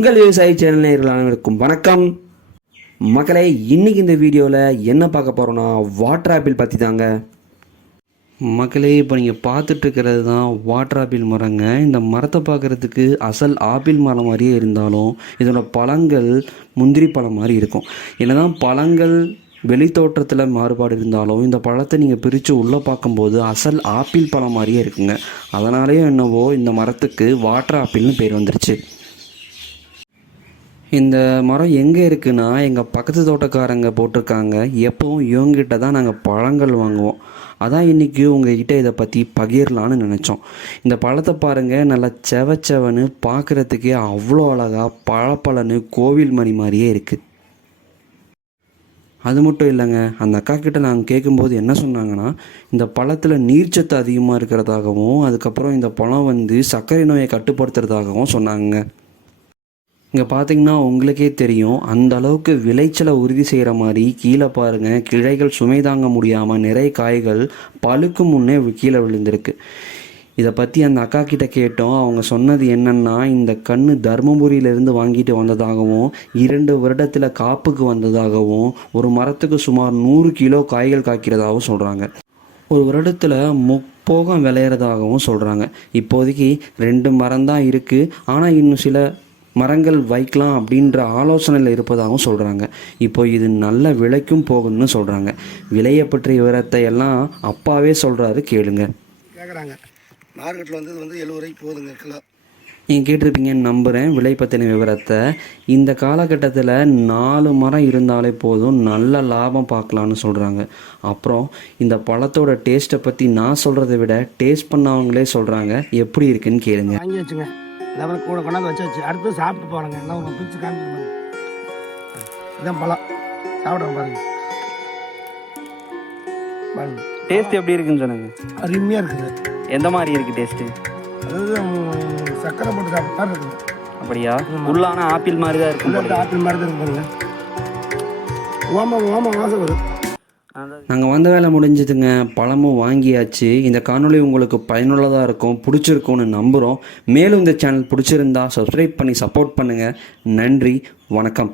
உங்கள் விவசாய சேனல் நேர்கள் அனைவருக்கும் வணக்கம். மக்களே இன்னைக்கு இந்த வீடியோவில் என்ன பார்க்க போகிறோன்னா வாட்டர் ஆப்பிள் பற்றி தாங்க மக்களே இப்போ நீங்கள் பார்த்துட்ருக்கிறது தான் வாட்டர் ஆப்பிள் மரங்க. இந்த மரத்தை பார்க்குறதுக்கு அசல் ஆப்பிள் மரம் மாதிரியே இருந்தாலும் இதோட பழங்கள் முந்திரி பழம் மாதிரி இருக்கும். என்னதான் பழங்கள் வெளித்தோற்றத்தில் மாறுபாடு இருந்தாலும் இந்த பழத்தை நீங்கள் பிரித்து உள்ளே பார்க்கும்போது அசல் ஆப்பிள் பழம் மாதிரியே இருக்குங்க. அதனாலேயும் என்னவோ இந்த மரத்துக்கு வாட்டர் ஆப்பிள்னு பேர் வந்துருச்சு. இந்த மரம் எங்கே இருக்குன்னா எங்கள் பக்கத்து தோட்டக்காரங்க போட்டிருக்காங்க. எப்பவும் இவங்ககிட்ட தான் நாங்கள் பழங்கள் வாங்குவோம். அதான் இன்றைக்கி உங்ககிட்ட இதை பற்றி பகிரலான்னு நினச்சோம். இந்த பழத்தை பாருங்கள் நல்லா செவச்செவன்னு பார்க்குறதுக்கே அவ்வளோ அழகாக பழப்பழன்னு கோவில் மணி மாதிரியே இருக்குது அது மட்டும் இல்லைங்க அந்த அக்கா கிட்ட நாங்கள் கேட்கும்போது என்ன சொன்னாங்கன்னா இந்த பழத்தில் நீர்ச்சத்து அதிகமாக இருக்கிறதாகவும் அதுக்கப்புறம் இந்த பழம் வந்து சர்க்கரை நோயை கட்டுப்படுத்துறதாகவும் சொன்னாங்க இங்கே பார்த்தீங்கன்னா உங்களுக்கே தெரியும் அந்த அளவுக்கு விளைச்சலை உறுதி செய்கிற மாதிரி கீழே பாருங்கள் கிளைகள் சுமை தாங்க முடியாமல் நிறைய காய்கள் பழுக்கு முன்னே கீழே விழுந்திருக்கு. இதை பற்றி அந்த அக்கா கிட்ட கேட்டோம் அவங்க சொன்னது என்னன்னா இந்த கண்ணு தருமபுரியிலேருந்து வாங்கிட்டு வந்ததாகவும் இரண்டு வருடத்தில் காப்புக்கு வந்ததாகவும் ஒரு மரத்துக்கு சுமார் நூறு கிலோ காய்கள் காய்க்கிறதாகவும் சொல்கிறாங்க ஒரு வருடத்தில் முப்போகம் விளையிறதாகவும் சொல்கிறாங்க இப்போதைக்கு ரெண்டு மரம் தான் இருக்குது ஆனால் இன்னும் சில மரங்கள் வைக்கலாம் அப்படின்ற ஆலோசனையில் இருப்பதாகவும் சொல்கிறாங்க இப்போ இது நல்ல விலைக்கும் போகும்னு சொல்கிறாங்க விலையை பற்றிய விவரத்தை எல்லாம் அப்பாவே சொல்கிறாரு கேளுங்க. கேட்குறாங்க மார்க்கெட்டில் வந்து இது வந்து எழுபது ரூபாய்க்கு போகுதுங்க கிலோ. நீங்கள் கேட்டிருப்பீங்கன்னு நம்புகிறேன் விலை பற்றின விவரத்தை. இந்த காலகட்டத்தில் நாலு மரம் இருந்தாலே போதும் நல்ல லாபம் பார்க்கலான்னு சொல்கிறாங்க அப்புறம் இந்த பழத்தோட டேஸ்ட்டை பற்றி நான் சொல்கிறத விட டேஸ்ட் பண்ணவங்களே சொல்கிறாங்க எப்படி இருக்குன்னு கேளுங்க. லெவல் கூட கொண்டாந்து வச்சாச்சு அடுத்து சாப்பிட்டு போகிறேங்க எல்லாம் ஒரு பிரித்து காமிச்சு இதான் பழம். சாப்பிட்றோம் பாருங்க. பாருங்க. டேஸ்ட் எப்படி இருக்குன்னு சொன்னாங்க அருமையாக இருக்குது. எந்த மாதிரி இருக்குது டேஸ்ட்டு அதாவது சர்க்கரை போட்டு சாப்பிட்ட மாதிரி இருக்குது. அப்படியா? உள்ளான ஆப்பிள் மாதிரி தான் இல்லாட்டி ஆப்பிள் மாதிரி தான் இருக்கு பாருங்க. ஓமா ஓமா வாசம் வரும். நாங்கள் வந்த வேலை முடிஞ்சதுங்க. பழமும் வாங்கியாச்சு. இந்த காணொளி உங்களுக்கு பயனுள்ளதாக இருக்கும் பிடிச்சிருக்கும்னு நம்புகிறோம் மேலும் இந்த சேனல் பிடிச்சிருந்தா சப்ஸ்கிரைப் பண்ணி சப்போர்ட் பண்ணுங்கள் நன்றி வணக்கம்.